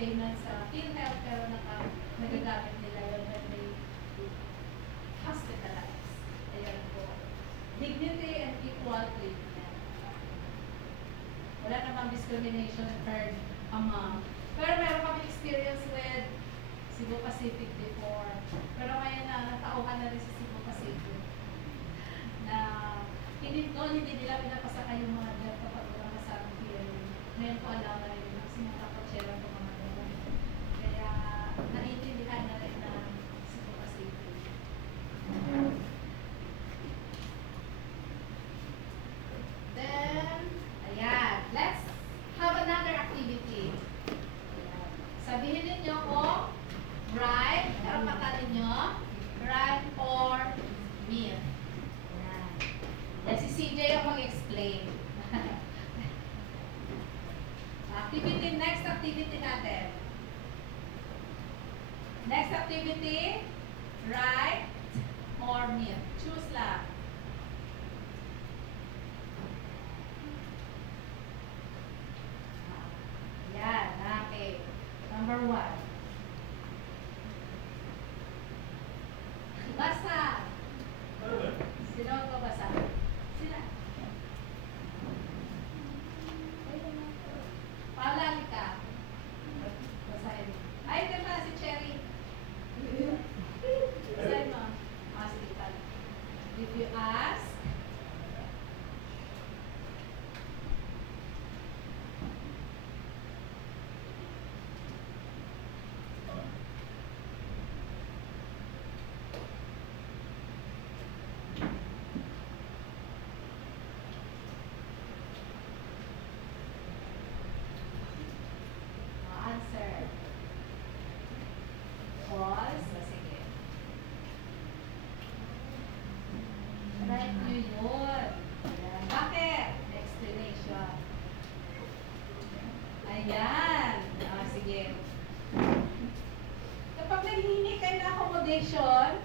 payment sa PhilHealth, pero nagagamit nila yun when they hospitalize. Ayan po. Dignity and equal treatment. Wala namang discrimination heard among. Pero meron kami experience with Cebu Pacific before. Pero ngayon natauhan na rin sa Cebu Pacific. Na hindi nila pinapasakay yung mga death kapag wala kasama hearing. Ngayon po alam na rin yung sinatakotsera ng mga death. Kaya naiintindihan na rin na Cebu Pacific. Then, ayan. Let's have another activity. Ayan. Sabihin ninyo kung right, karapatan ninyo, right or myth. Ayan. Yan si CJ ang mag-explain. Activity, next activity natin. Next activity, right or myth. Choose lang. Yan, okay. Number 1. Basa. Sino ang babasa? Sila. Paula ka. Basahin. Ay, ito pala si Cherry. Basahin mo. Sige, tala. If you ask, answer. False. Sige. Right nyo yun. Ayan. Bakit? Explanation. Ayan. Sige. Kapag naghihingi kayo na accommodation,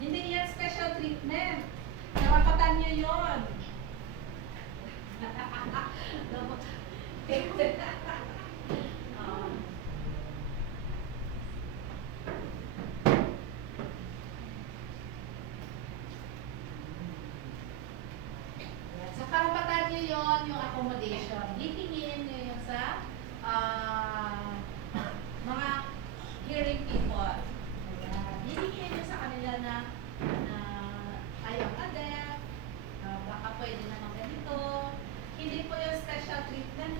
hindi yan special treatment. Nakapatan nyo yun. Sa karapatan nyo yun, yung accommodation. Hihingin nyo yun sa mga hearing people. Hihingin nyo sa kanila na ayaw ka deaf, baka pwede naman ganito. Hindi po yung special treatment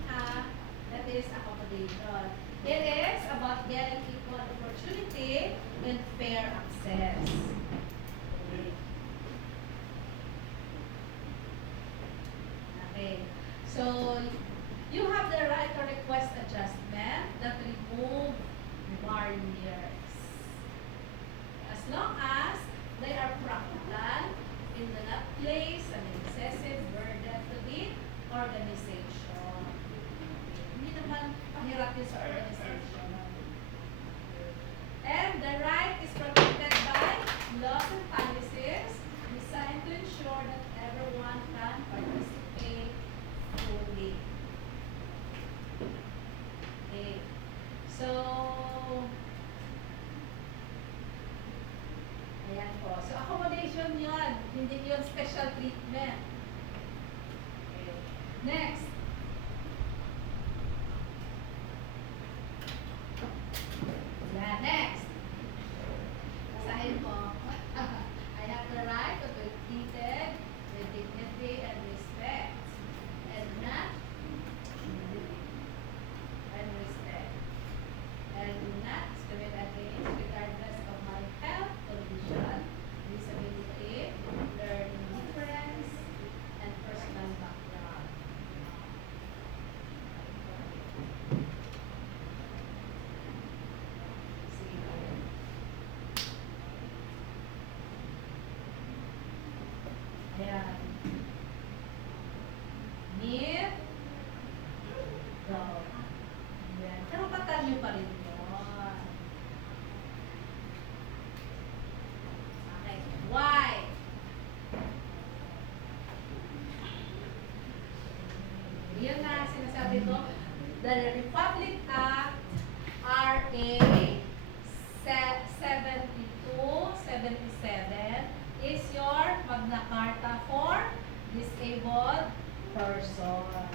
that is accommodation. It is about getting equal opportunity and fair access. Okay. So, you have the right to request adjustment that remove barriers. As long as they are practical and do not place an excessive burden to the organization. Hindi naman pahirap yun sa organization. And the right is protected by laws and policies designed to ensure that everyone can participate fully. Okay. So, ayan po. So, accommodation yun. Hindi yun special treatment. Okay. Next. Yeah, next. Basahin mo. I have the right to be treated with dignity and respect. And not discriminate against regardless of my health condition, disability, learning difference, and personal background. Ayan. Myth. Go. Ayan. Karapatan nyo pa rin yun. Okay. Why? Yan na sinasabi ko. the Republic Act RA 7277 is your Magna Carta for disabled person.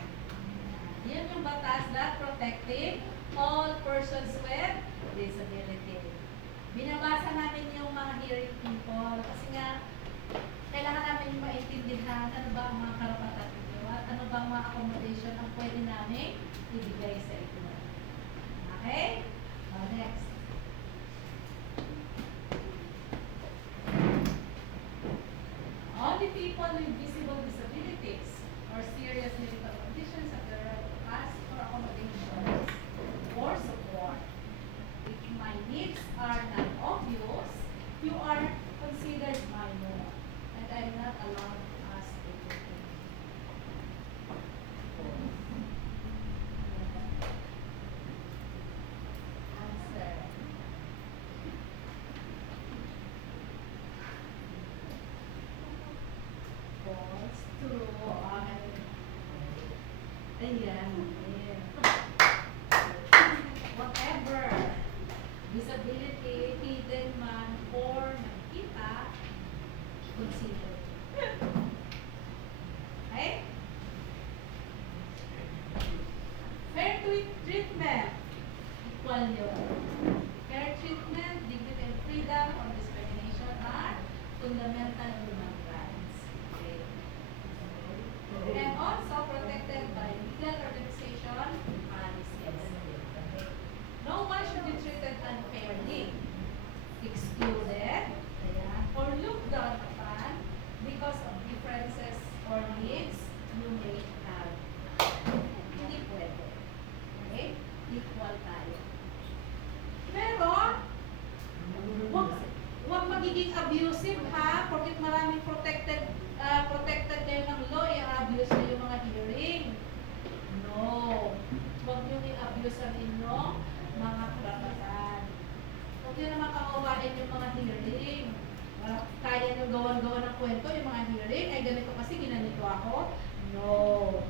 Yan yung batas na protecting all persons with disability. Binabasa namin yung mga hearing people kasi nga kailangan namin yung maintindihan ano ba ang mga karapatan ninyo at ano ba ang mga accommodation ang pwede namin ibigay sa inyo. Okay? Next. Only people with visible disabilities or serious medical conditions have the right to ask for accommodations or support. If my needs are not obvious, you are considered minor, and I'm not allowed to ask anything. Answer. False, true, ayan. Whatever disability, hidden man, or nakita, consider. Okay? Fair treatment. Equal yun. Fair treatment, dignity and freedom, or discrimination are fundamental human rights. Okay? And also protected by legal organization policies. No one should be treated unfairly, excluded, or looked down upon because of differences or needs you may have. Hindi pwede. Okay? Equal tayo. Pero, wag magiging abusive ha, porque maraming protected kayo ng law, i-abuse nyo yung mga hearing. No. Huwag nyo i-abuse ang inyong mga karapatan. Huwag nyo naman kawawain yung mga hearing. Kaya nyo gawan-gawa ng kwento yung mga hearing, ay ganito kasi ginanito ako. No.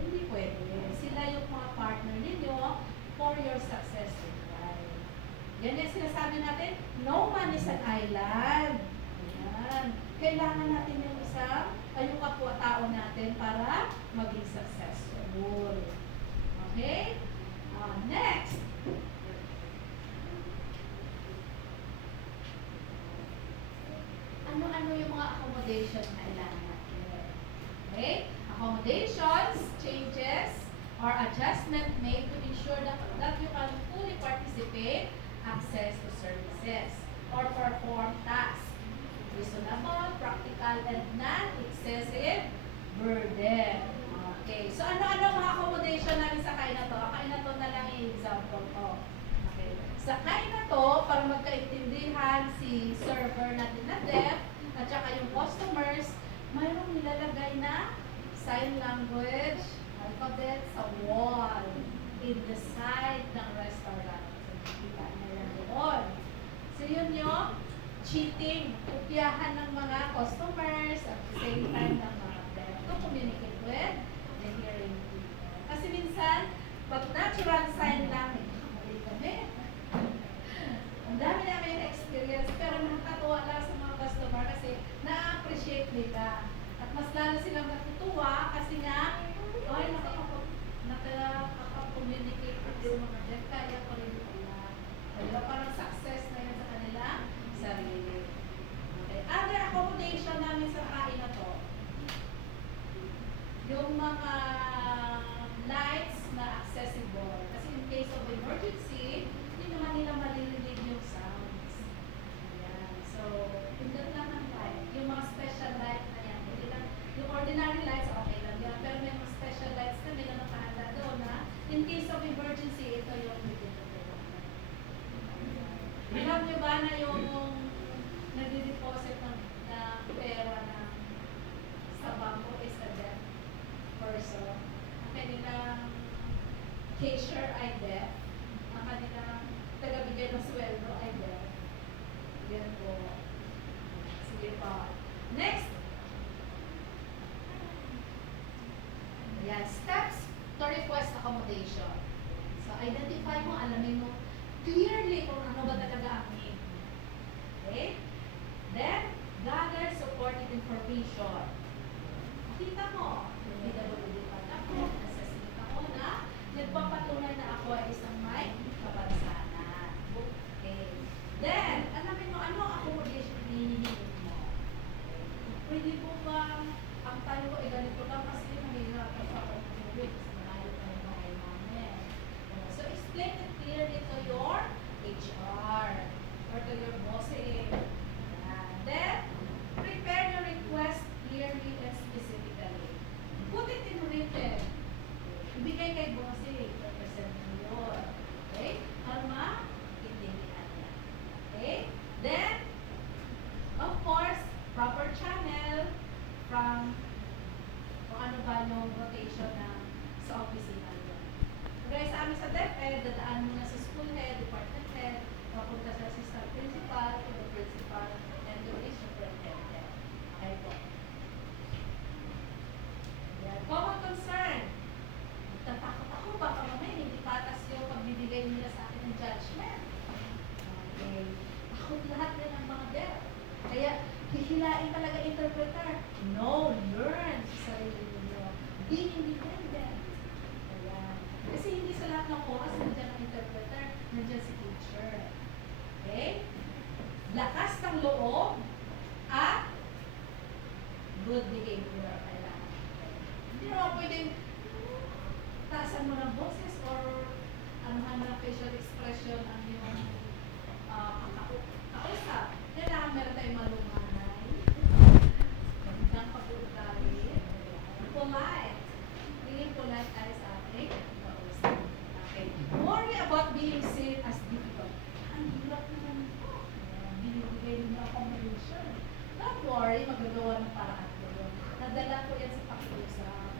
Hindi pwede. Sila yung mga partner ninyo for your success in life. Yan yung sinasabi natin, no man is an island. Ayan. Kailangan natin yung isang yung kapwa-tao natin para maging successful. Okay? Next. Ano-ano yung mga accommodation na kailangan natin? Okay? Accommodations, changes, or adjustment made to ensure that you can fully participate, access to services, or perform tasks. Reasonable, practical, and non-excessive burden. Okay. So, ano-ano mga accommodation namin sa kain na to? Ang kain na to na lang yung example ko. Okay. Sa kain na to, para magkaintindihan si server natin na deaf, at saka yung customers, mayroong nilalagay na sign language, alphabet sa wall, in the side ng restaurant. So, kita nila doon. So, yun yung cheating, kopyahan ng mga customers at the same time ng mga deaf to communicate with the hearing people. Kasi minsan, pag natural sign lang, mali kami. Ang dami namin na-experience, pero nakakatuwa lang sa mga customer kasi na-appreciate nila. At mas lalo silang natutuwa kasi nga, ay, nakaka-communicate sa mga deaf, kaya ko rin pala. Kaya parang success na yun sa kanila sarili. Okay. Other accommodation namin sa kain na to, yung mga lights na accessible. Kasi in case of emergency, hindi naman nila malilinig yung sounds. Ayan. So, pindot lang ng light. Yung mga special light na yan. Hindi lang, yung ordinary lights, okay lang yan. Pero may mga special lights na may nakahanda doon na in case of emergency, ito yung alam nyo ba na yung nagdi-deposit ng pera na sa bangko is a deaf person? Ang kanilang cashier ay deaf. Ang kanilang tagabigay ng sweldo ay deaf. Yan po. Sige pa. Next. Yan. Steps to request accommodation. So, So, identify mo, alamin mo clearly kung ano ba talaga ang need. Okay? Then, gather supportive information. Makita mo, yung PWD pa ako, assessment ako na nagpapatunay na ako ay isang may kapansanan. Okay. Then, alamin mo, ano ang accommodation hinihingi mo? Okay. Pwede po ba, ang tayo ko ay ganito lang kasi mahirapan pa ako umuwi kasi malayo pa yung bahay namin. So, explain it clearly to your HR or to your bossing. Then, prepare your request clearly and specifically. Put it in written. Ibigay kay bossing, represent mo yun. Okay? Para ma-intindihan niya. Okay? Then, of course, proper channel from kung ano ba yung rotation na sa opisina nyo. Kaya sa amin sa DepEd, dadaan muna sa school head, department head, papunta sa assistant principal, to the principal, and to the superintendent. Okay po. Yan. Common concern. Tatakot ako, baka mamaya hindi patas yung pagbibigay nila sa akin ng judgment. Okay. Takot lahat din ang mga DEP. Kaya, hihilain talaga interpreter. No, learn sa sarili ninyo. Be independent. Ayan. Kasi hindi sa lahat ng oras nandiyan ang interpreter, nandiyan si teacher. Okay? Lakas ng loob at good behavior. Kailangan. Hindi naman pwedeng taasan mo ng boses or anuhan mo ng facial expression ang iyong kausap. Kailangan meron tayong malunganay, magandang pag-uugali, polite. Being polite tayo sa ating kausap. Okay. Worry about being seen as difficult. Ang hirap naman ito. Binibigay din ng accommodation. Don't worry, magagawa ng paraan ko yun. Nadala ko yan sa pakiusap.